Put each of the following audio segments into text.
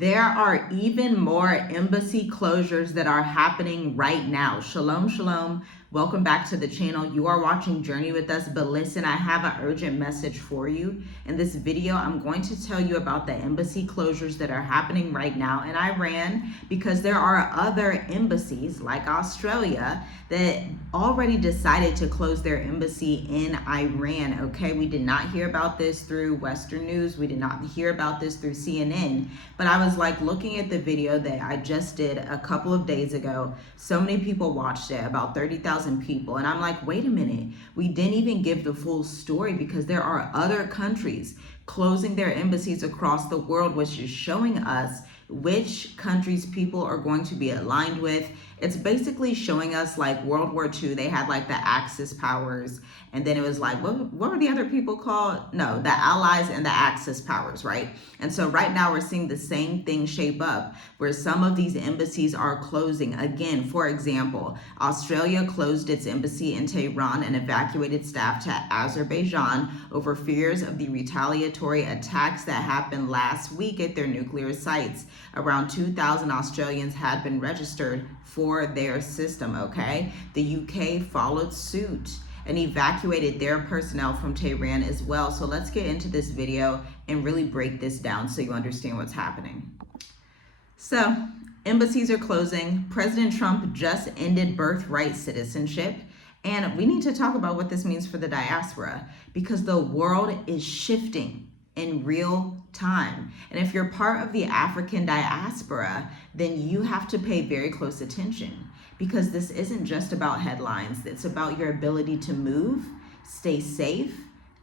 There are even more embassy closures that are happening right now. Shalom, shalom. Welcome back to the channel. You are watching Journey with Us, but listen, I have an urgent message for you. In this video, I'm going to tell you about the embassy closures that are happening right now in Iran, because there are other embassies like Australia that already decided to close their embassy in Iran, okay? We did not hear about this through Western news. We did not hear about this through CNN, but I was like looking at the video that I just did a couple of days ago. So many people watched it, about 30,000 people. And I'm like, wait a minute, we didn't even give the full story, because there are other countries closing their embassies across the world, which is showing us which countries people are going to be aligned with. It's basically showing us like World War II, they had like the Axis powers, and then it was like, what were the other people called? No, the Allies and the Axis powers, right? And so right now we're seeing the same thing shape up, where some of these embassies are closing. Again, for example, Australia closed its embassy in Tehran and evacuated staff to Azerbaijan over fears of the retaliatory attacks that happened last week at their nuclear sites. Around 2,000 Australians had been registered for their system, okay? The UK followed suit and evacuated their personnel from Tehran as well. So let's get into this video and really break this down so you understand what's happening. So, embassies are closing. President Trump just ended birthright citizenship. And we need to talk about what this means for the diaspora, because the world is shifting in real time. And if you're part of the African diaspora, then you have to pay very close attention, because this isn't just about headlines. It's about your ability to move, stay safe,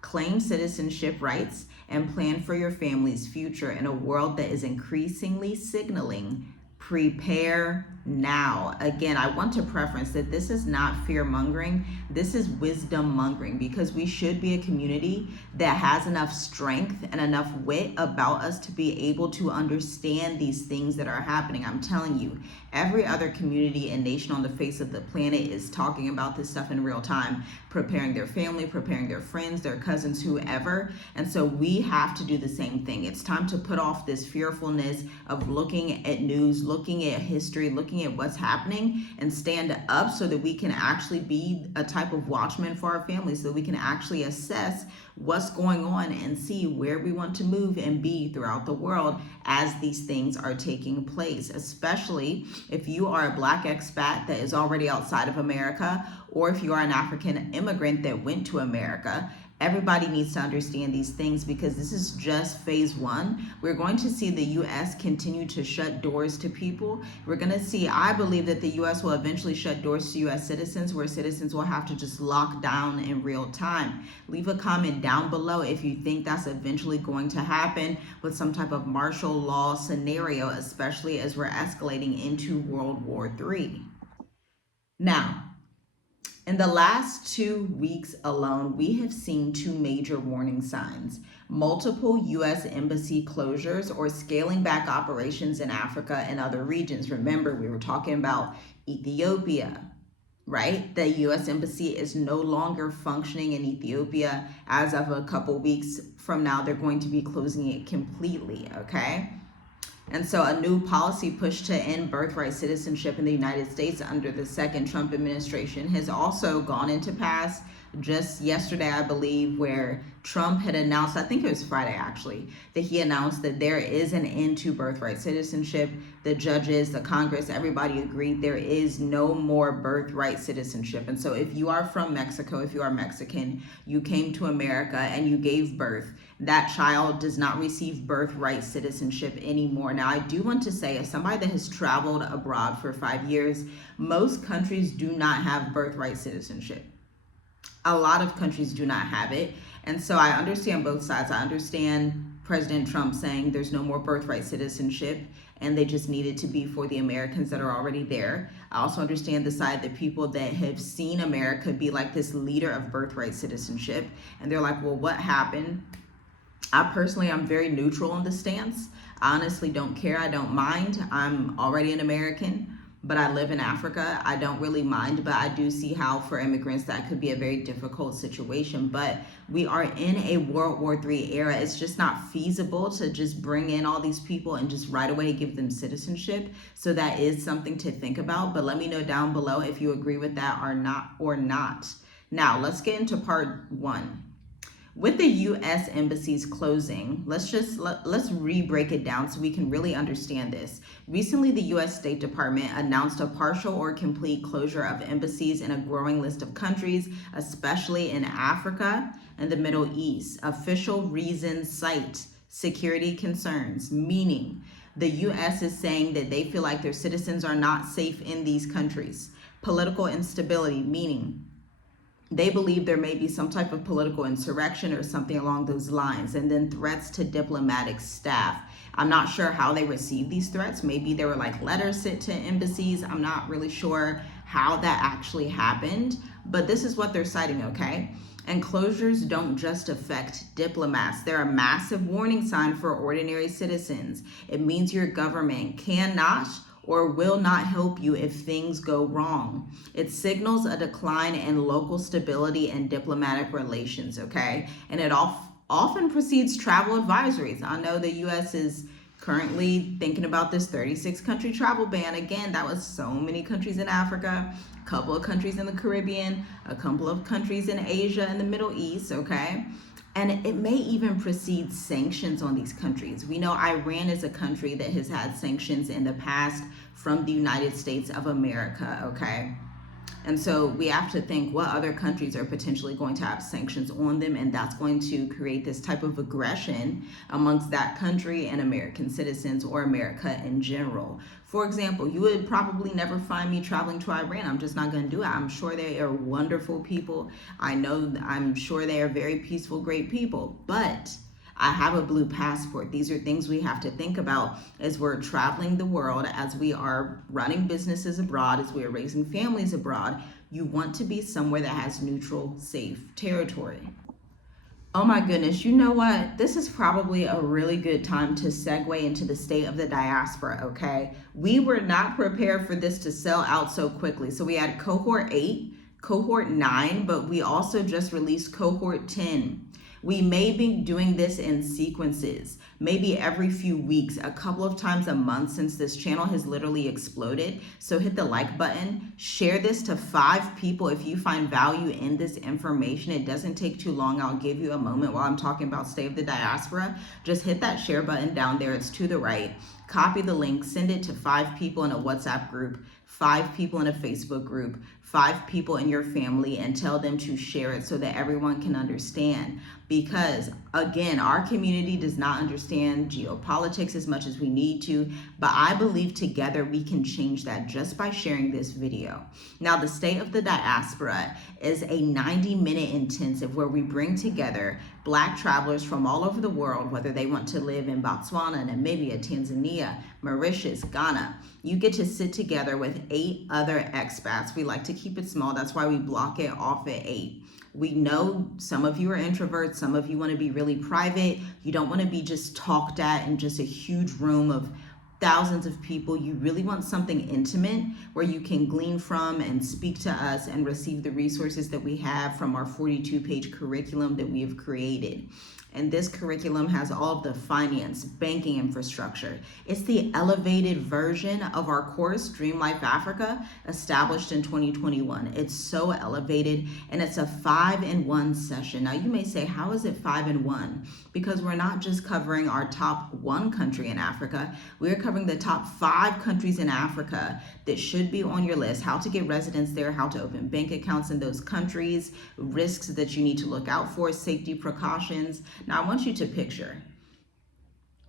claim citizenship rights, and plan for your family's future in a world that is increasingly signaling prepare now. Again, I want to preference that this is not fear mongering. This is wisdom mongering, because we should be a community that has enough strength and enough wit about us to be able to understand these things that are happening. I'm telling you, every other community and nation on the face of the planet is talking about this stuff in real time, preparing their family, preparing their friends, their cousins, whoever. And so we have to do the same thing. It's time to put off this fearfulness of looking at news, looking at history, looking at what's happening, and stand up so that we can actually be a type of watchman for our families, so that we can actually assess what's going on and see where we want to move and be throughout the world as these things are taking place, especially if you are a Black expat that is already outside of America, or if you are an African immigrant that went to America. Everybody needs to understand these things, because this is just phase one. We're going to see the U.S. continue to shut doors to people. We're going to see, I believe that the U.S. will eventually shut doors to U.S. citizens, where citizens will have to just lock down in real time. Leave a comment down below if you think that's eventually going to happen with some type of martial law scenario, especially as we're escalating into World War III. Now, in the last 2 weeks alone, we have seen two major warning signs: multiple U.S. embassy closures or scaling back operations in Africa and other regions. Remember, we were talking about Ethiopia, right? The U.S. embassy is no longer functioning in Ethiopia. As of a couple weeks from now, they're going to be closing it completely, okay? And so a new policy push to end birthright citizenship in the United States under the second Trump administration has also gone into pass. Just yesterday, I believe, where Trump had announced, I think it was Friday actually, that he announced that there is an end to birthright citizenship. The judges, the Congress, everybody agreed there is no more birthright citizenship. And so if you are from Mexico, if you are Mexican, you came to America and you gave birth, that child does not receive birthright citizenship anymore. Now, I do want to say, as somebody that has traveled abroad for 5 years, most countries do not have birthright citizenship. A lot of countries do not have it. And so I understand both sides. I understand President Trump saying there's no more birthright citizenship and they just need it to be for the Americans that are already there. I also understand the side that people that have seen America be like this leader of birthright citizenship, and they're like, well, what happened? I personally, I'm very neutral on the stance. I honestly don't care. I don't mind. I'm already an American. but I live in Africa. I don't really mind, but I do see how for immigrants that could be a very difficult situation. But we are in a World War III era. It's just not feasible to just bring in all these people and just right away give them citizenship. So that is something to think about. But let me know down below if you agree with that or not. Now, let's get into part one. With the U.S. embassies closing, let's re-break it down so we can really understand this. Recently, the U.S. State Department announced a partial or complete closure of embassies in a growing list of countries, especially in Africa and the Middle East. Official reasons cite security concerns, meaning the U.S. is saying that they feel like their citizens are not safe in these countries. Political instability, meaning they believe there may be some type of political insurrection or something along those lines. And then threats to diplomatic staff. I'm not sure how they received these threats. Maybe there were like letters sent to embassies. I'm not really sure how that actually happened, but this is what they're citing, okay? And closures don't just affect diplomats. They're a massive warning sign for ordinary citizens. It means your government cannot or will not help you if things go wrong. It signals a decline in local stability and diplomatic relations, okay? And it often precedes travel advisories. I know the U.S. is currently thinking about this 36-country travel ban. Again, that was so many countries in Africa, a couple of countries in the Caribbean, a couple of countries in Asia and the Middle East, okay? And it may even precede sanctions on these countries. We know Iran is a country that has had sanctions in the past from the United States of America, okay? And so we have to think what other countries are potentially going to have sanctions on them, and that's going to create this type of aggression amongst that country and American citizens or America in general. For example, you would probably never find me traveling to Iran. I'm just not going to do it. I'm sure they are wonderful people. I'm sure they are very peaceful, great people, but I have a blue passport. These are things we have to think about as we're traveling the world, as we are running businesses abroad, as we are raising families abroad. You want to be somewhere that has neutral, safe territory. Oh my goodness, you know what? This is probably a really good time to segue into the state of the diaspora, okay? We were not prepared for this to sell out so quickly. So we had cohort 8, cohort 9, but we also just released cohort 10. We may be doing this in sequences, maybe every few weeks, a couple of times a month, since this channel has literally exploded. So hit the like button, share this to 5 people if you find value in this information. It doesn't take too long. I'll give you a moment while I'm talking about State of the Diaspora. Just hit that share button down there. It's to the right. Copy the link, send it to 5 people in a WhatsApp group, 5 people in a Facebook group, 5 people in your family, and tell them to share it so that everyone can understand. Because again, our community does not understand geopolitics as much as we need to, but I believe together we can change that just by sharing this video. Now, the State of the Diaspora is a 90-minute intensive where we bring together Black travelers from all over the world, whether they want to live in Botswana, Namibia, Tanzania, Mauritius, Ghana. You get to sit together with 8 other expats. We like to keep it small. That's why we block it off at 8. We know some of you are introverts, some of you want to be really private. You don't want to be just talked at in just a huge room of thousands of people. You really want something intimate where you can glean from and speak to us and receive the resources that we have from our 42-page curriculum that we have created. And this curriculum has all of the finance, banking infrastructure. It's the elevated version of our course, Dream Life Africa, established in 2021. It's so elevated, and it's a 5-in-1 session. Now you may say, how is it 5-in-1? Because we're not just covering our top 1 country in Africa, we're covering the top 5 countries in Africa that should be on your list, how to get residence there, how to open bank accounts in those countries, risks that you need to look out for, safety precautions. Now, I want you to picture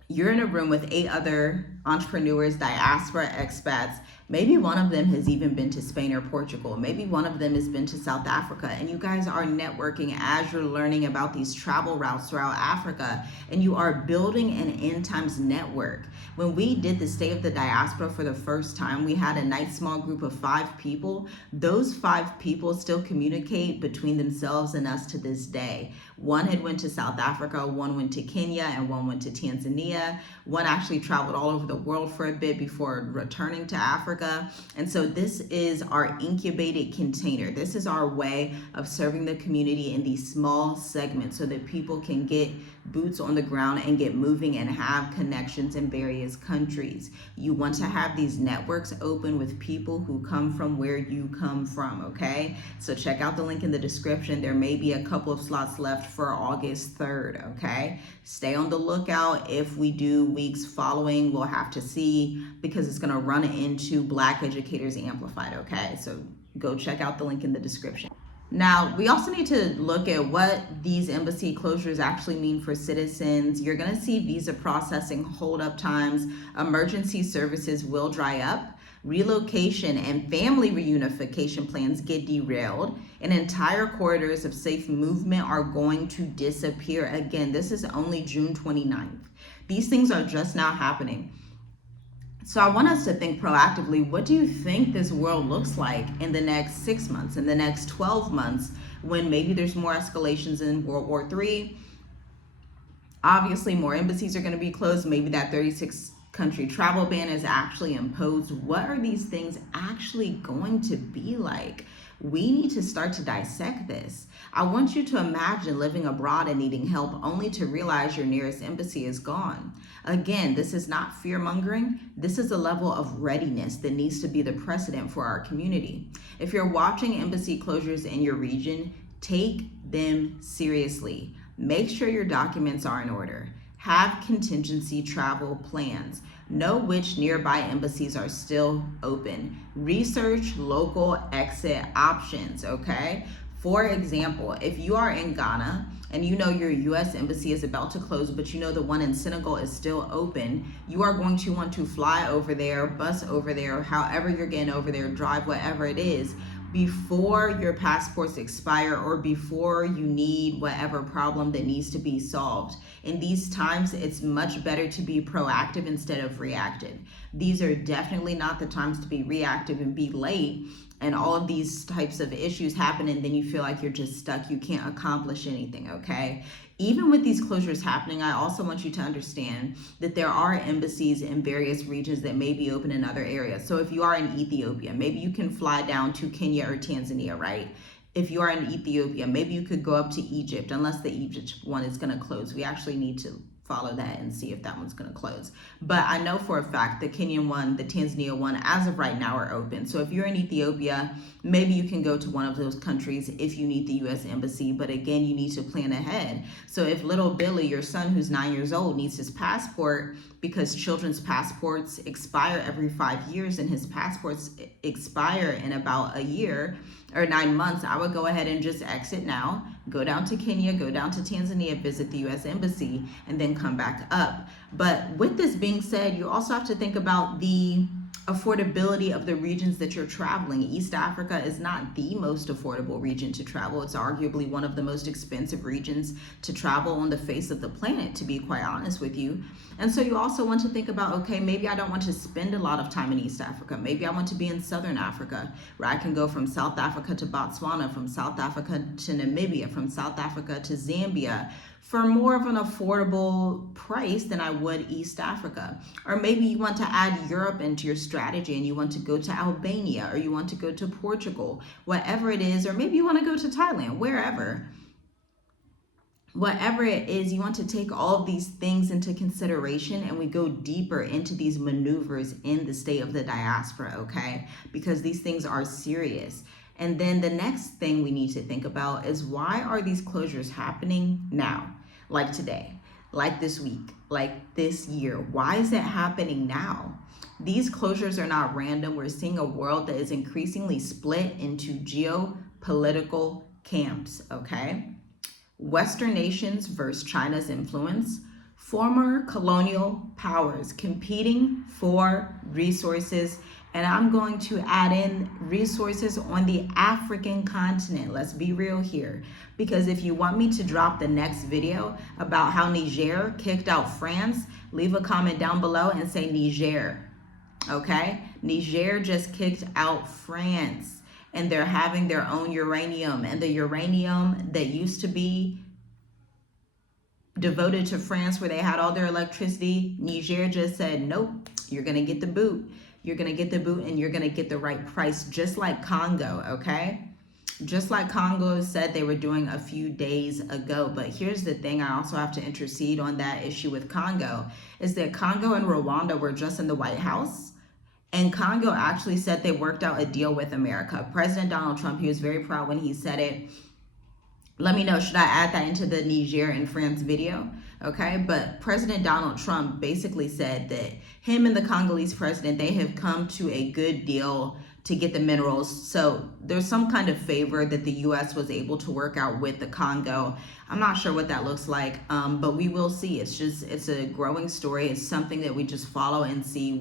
you're in a room with 8 other entrepreneurs, diaspora expats. Maybe one of them has even been to Spain or Portugal. Maybe one of them has been to South Africa, and you guys are networking as you're learning about these travel routes throughout Africa, and you are building an end times network. When we did the State of the Diaspora for the first time, we had a nice small group of 5 people. Those 5 people still communicate between themselves and us to this day. One had went to South Africa, one went to Kenya, and one went to Tanzania. One actually traveled all over the world for a bit before returning to Africa. And so this is our incubated container. This is our way of serving the community in these small segments so that people can get boots on the ground and get moving and have connections in various countries. You want to have these networks open with people who come from where you come from, okay? So check out the link in the description. There may be a couple of slots left for August 3rd, okay? Stay on the lookout. If we do weeks following, we'll have to see, because it's going to run into Black Educators Amplified, okay? So go check out the link in the description. Now, we also need to look at what these embassy closures actually mean for citizens. You're going to see visa processing hold up times, emergency services will dry up, relocation and family reunification plans get derailed, and entire corridors of safe movement are going to disappear. Again, this is only June 29th. These things are just now happening. So I want us to think proactively. What do you think this world looks like in the next 6 months, in the next 12 months, when maybe there's more escalations in World War III? Obviously, more embassies are going to be closed. Maybe that 36 country travel ban is actually imposed. What are these things actually going to be like? We need to start to dissect this. I want you to imagine living abroad and needing help only to realize your nearest embassy is gone. Again, this is not fear-mongering. This is a level of readiness that needs to be the precedent for our community. If you're watching embassy closures in your region, take them seriously. Make sure your documents are in order. Have contingency travel plans. Know which nearby embassies are still open. Research local exit options, okay? For example, if you are in Ghana and you know your US embassy is about to close, but you know the one in Senegal is still open, you are going to want to fly over there, bus over there, however you're getting over there, drive, whatever it is, before your passports expire or before you need whatever problem that needs to be solved. In these times, it's much better to be proactive instead of reactive. These are definitely not the times to be reactive and be late, and all of these types of issues happen, and then you feel like you're just stuck. You can't accomplish anything, okay? Even with these closures happening, I also want you to understand that there are embassies in various regions that may be open in other areas. So if you are in Ethiopia, maybe you can fly down to Kenya or Tanzania, right? If you are in Ethiopia, maybe you could go up to Egypt, unless the Egypt one is going to close. We actually need to follow that and see if that one's going to close. But I know for a fact the Kenyan one, the Tanzania one, as of right now are open. So if you're in Ethiopia, maybe you can go to one of those countries if you need the U.S. Embassy. But again, you need to plan ahead. So if little Billy, your son who's 9 years old, needs his passport, because children's passports expire every 5 years and his passports expire in about a year or 9 months, I would go ahead and just exit now, go down to Kenya, go down to Tanzania, visit the U.S. Embassy, and then come back up. But with this being said, you also have to think about the affordability of the regions that you're traveling. East Africa is not the most affordable region to travel. It's arguably one of the most expensive regions to travel on the face of the planet, to be quite honest with you. And so you also want to think about, okay, maybe I don't want to spend a lot of time in East Africa. Maybe I want to be in Southern Africa, where I can go from South Africa to Botswana, from South Africa to Namibia, from South Africa to Zambia, for more of an affordable price than I would East Africa. Or maybe you want to add Europe into your strategy and you want to go to Albania, or you want to go to Portugal, whatever it is, or maybe you want to go to Thailand, wherever. Whatever it is, you want to take all of these things into consideration, and we go deeper into these maneuvers in the state of the diaspora, okay? Because these things are serious. And then the next thing we need to think about is, why are these closures happening now? Like today, like this week, like this year? Why is it happening now? These closures are not random. We're seeing a world that is increasingly split into geopolitical camps, okay? Western nations versus China's influence, former colonial powers competing for resources, and I'm going to add in resources on the African continent. Let's be real here, because if you want me to drop the next video about how Niger kicked out France, leave a comment down below and say Niger, okay? Niger just kicked out France, and they're having their own uranium, and the uranium that used to be devoted to France, where they had all their electricity, Niger just said, nope, you're going to get the boot. You're going to get the boot and you're going to get the right price, just like Congo, okay? Just like Congo said they were doing a few days ago. But here's the thing, I also have to intercede on that issue with Congo, is that Congo and Rwanda were just in the White House. And Congo actually said they worked out a deal with America. President Donald Trump, he was very proud when he said it. Let me know, should I add that into the Niger and France video? Okay, but President Donald Trump basically said that him and the Congolese president, they have come to a good deal to get the minerals. So there's some kind of favor that the U.S. was able to work out with the Congo. I'm not sure what that looks like, but we will see. It's a growing story. It's something that we just follow and see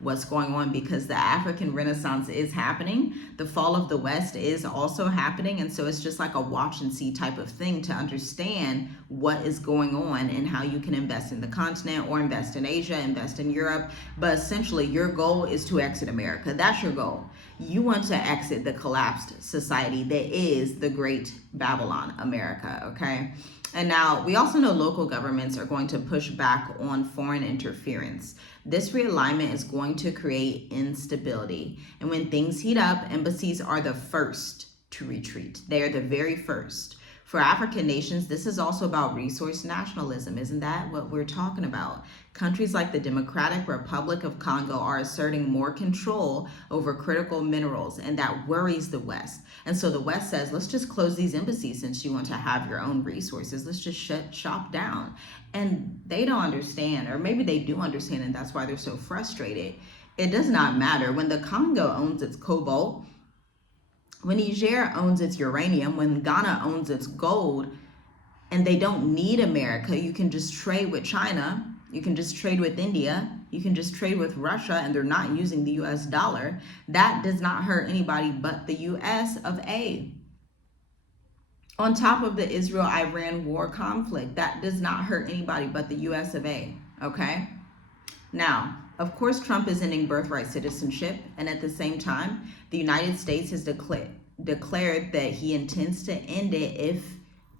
what's going on, because the African Renaissance is happening. The fall of the West is also happening. And so it's just like a watch and see type of thing to understand what is going on and how you can invest in the continent or invest in Asia, invest in Europe. But essentially your goal is to exit America. That's your goal. You want to exit the collapsed society that is the great Babylon, America, okay? And now we also know local governments are going to push back on foreign interference. This realignment is going to create instability. And when things heat up, embassies are the first to retreat. They are the very first. For African nations, this is also about resource nationalism. Isn't that what we're talking about? Countries like the Democratic Republic of Congo are asserting more control over critical minerals, and that worries the West. And so the West says, let's just close these embassies since you want to have your own resources. Let's just shut shop down. And they don't understand, or maybe they do understand, and that's why they're so frustrated. It does not matter. When the Congo owns its cobalt, when Niger owns its uranium, when Ghana owns its gold, and they don't need America, you can just trade with China, you can just trade with India, you can just trade with Russia, and they're not using the US dollar. That does not hurt anybody but the US of A. On top of the Israel-Iran war conflict, that does not hurt anybody but the US of A, okay? Now, of course, Trump is ending birthright citizenship, and at the same time, the United States has declared that he intends to end it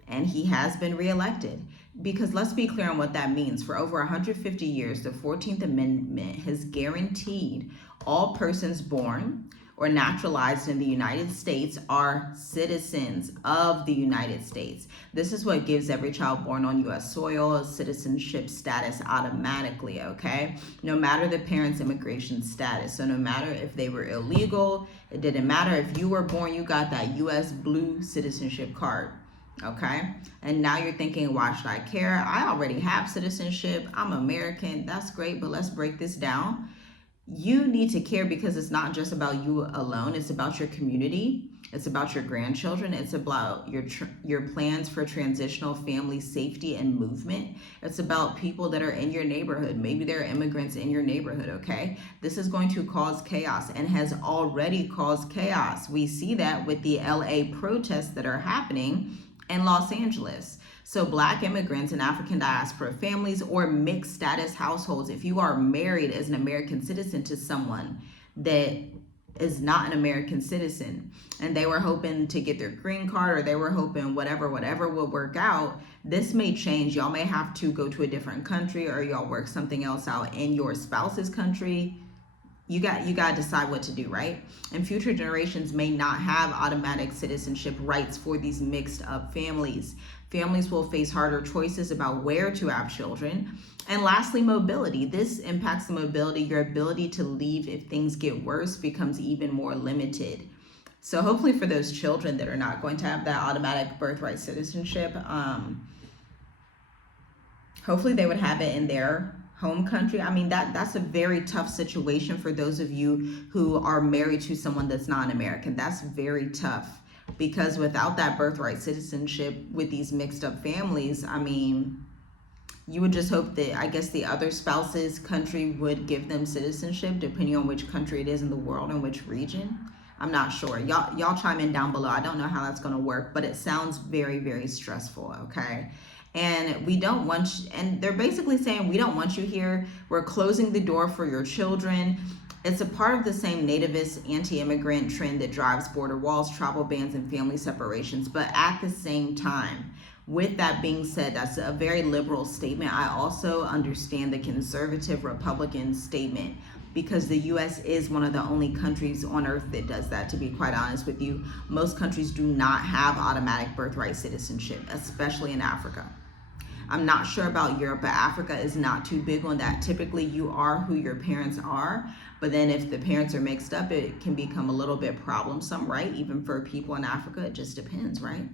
and he has been reelected. Because let's be clear on what that means. For over 150 years, the 14th Amendment has guaranteed all persons born or naturalized in the United States are citizens of the United States. This is what gives every child born on U.S. soil citizenship status automatically, okay? No matter the parents' immigration status. So no matter if they were illegal, it didn't matter. If you were born, you got that U.S. blue citizenship card, okay? And now you're thinking, why should I care? I already have citizenship. I'm American. That's great, but let's break this down. You need to care because it's not just about you alone. It's about your community. It's about your grandchildren. It's about your plans for transitional family safety and movement. It's about people that are in your neighborhood. Maybe there are immigrants in your neighborhood, okay? This is going to cause chaos and has already caused chaos. We see that with the LA protests that are happening in Los Angeles. So Black immigrants and African diaspora families or mixed status households, if you are married as an American citizen to someone that is not an American citizen and they were hoping to get their green card or they were hoping whatever will work out, this may change. Y'all may have to go to a different country or y'all work something else out in your spouse's country. You got to decide what to do, right? And future generations may not have automatic citizenship rights for these mixed up families. Families will face harder choices about where to have children. And lastly, mobility. This impacts the mobility. Your ability to leave if things get worse becomes even more limited. So hopefully for those children that are not going to have that automatic birthright citizenship, hopefully they would have it in their home country. I mean, that's a very tough situation for those of you who are married to someone that's not an American. That's very tough. Because without that birthright citizenship with these mixed up families, I mean, you would just hope that, I guess, the other spouse's country would give them citizenship, depending on which country it is in the world and which region. I'm not sure. Y'all chime in down below. I don't know how that's going to work, but it sounds very, very stressful, okay? And we don't want you, and they're basically saying, we don't want you here. We're closing the door for your children. It's a part of the same nativist anti-immigrant trend that drives border walls, travel bans, and family separations. But at the same time, With that being said, that's a very liberal statement. I also understand the conservative Republican statement, because the US is one of the only countries on earth that does that, to be quite honest with you. Most countries do not have automatic birthright citizenship, especially in Africa. I'm not sure about Europe, but Africa is not too big on that. Typically, you are who your parents are, but then if the parents are mixed up, it can become a little bit problemsome, right? Even for people in Africa, it just depends, right?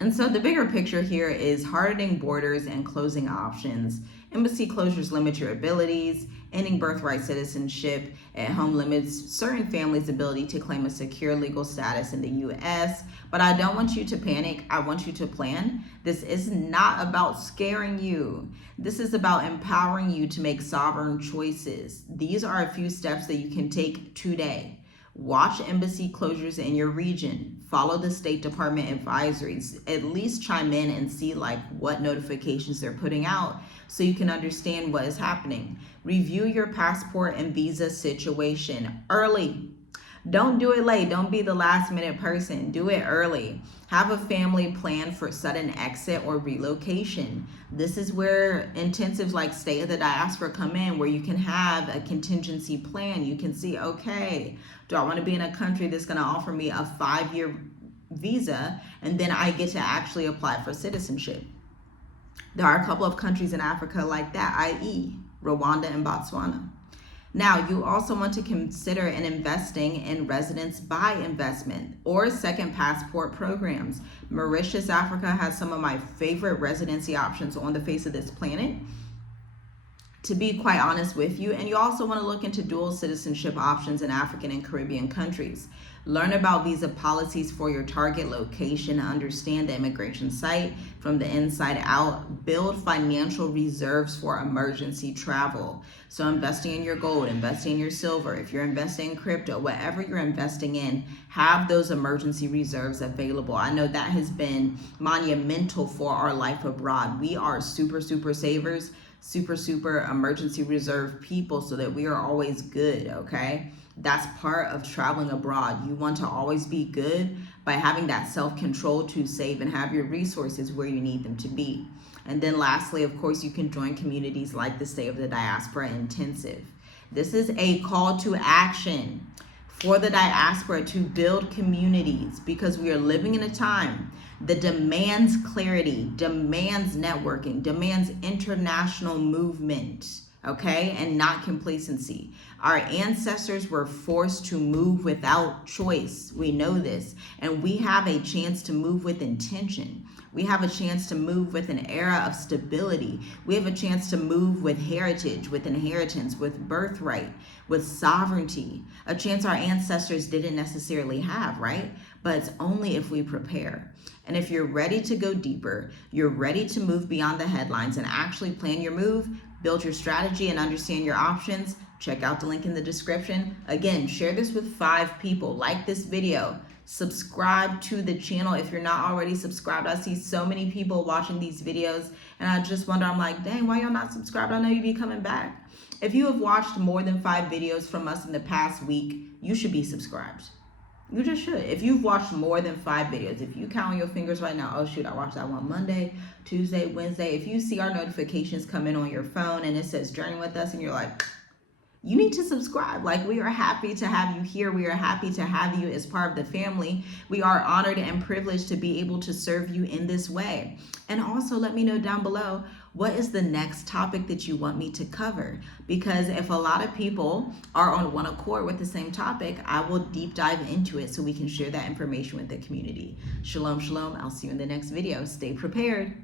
And so the bigger picture here is hardening borders and closing options. Embassy closures limit your abilities. Ending birthright citizenship at home limits certain families' ability to claim a secure legal status in the U.S. But I don't want you to panic. I want you to plan. This is not about scaring you. This is about empowering you to make sovereign choices. These are a few steps that you can take today. Watch embassy closures in your region. Follow the State Department advisories. At least chime in and see like what notifications they're putting out so you can understand what is happening. Review your passport and visa situation early. Don't do it late. Don't be the last minute person. Do it early. Have a family plan for sudden exit or relocation. This is where intensives like Stay at the Diaspora come in, where you can have a contingency plan. You can see, okay, do I want to be in a country that's going to offer me a 5-year visa, and then I get to actually apply for citizenship? There are a couple of countries in Africa like that, i.e. Rwanda and Botswana. Now, you also want to consider investing in residence by investment or second passport programs. Mauritius, Africa has some of my favorite residency options on the face of this planet, to be quite honest with you. And you also want to look into dual citizenship options in African and Caribbean countries. Learn about visa policies for your target location, understand the immigration site from the inside out, build financial reserves for emergency travel. So investing in your gold, investing in your silver, if you're investing in crypto, whatever you're investing in, have those emergency reserves available. I know that has been monumental for our life abroad. We are super savers, super emergency reserve people, so that we are always good, okay? That's part of traveling abroad. You want to always be good by having that self-control to save and have your resources where you need them to be. And then lastly, of course, you can join communities like the Stay of the Diaspora Intensive. This is a call to action for the diaspora to build communities, because we are living in a time that demands clarity, demands networking, demands international movement, okay, and not complacency. Our ancestors were forced to move without choice. We know this, and we have a chance to move with intention. We have a chance to move with an era of stability. We have a chance to move with heritage, with inheritance, with birthright, with sovereignty, a chance our ancestors didn't necessarily have, right? But it's only if we prepare. And if you're ready to go deeper, you're ready to move beyond the headlines and actually plan your move, build your strategy, and understand your options, check out the link in the description. Again, share this with 5 people. Like this video. Subscribe to the channel if you're not already subscribed. I see so many people watching these videos, and I just wonder, I'm like, dang, why y'all not subscribed? I know you'd be coming back. If you have watched more than 5 videos from us in the past week, you should be subscribed. You just should. If you've watched more than 5 videos, if you count on your fingers right now, oh shoot, I watched that one Monday, Tuesday, Wednesday. If you see our notifications come in on your phone and it says journey with us, and you're like, you need to subscribe. Like, we are happy to have you here. We are happy to have you as part of the family. We are honored and privileged to be able to serve you in this way. And also let me know down below, what is the next topic that you want me to cover? Because if a lot of people are on one accord with the same topic, I will deep dive into it so we can share that information with the community. Shalom, shalom. I'll see you in the next video. Stay prepared.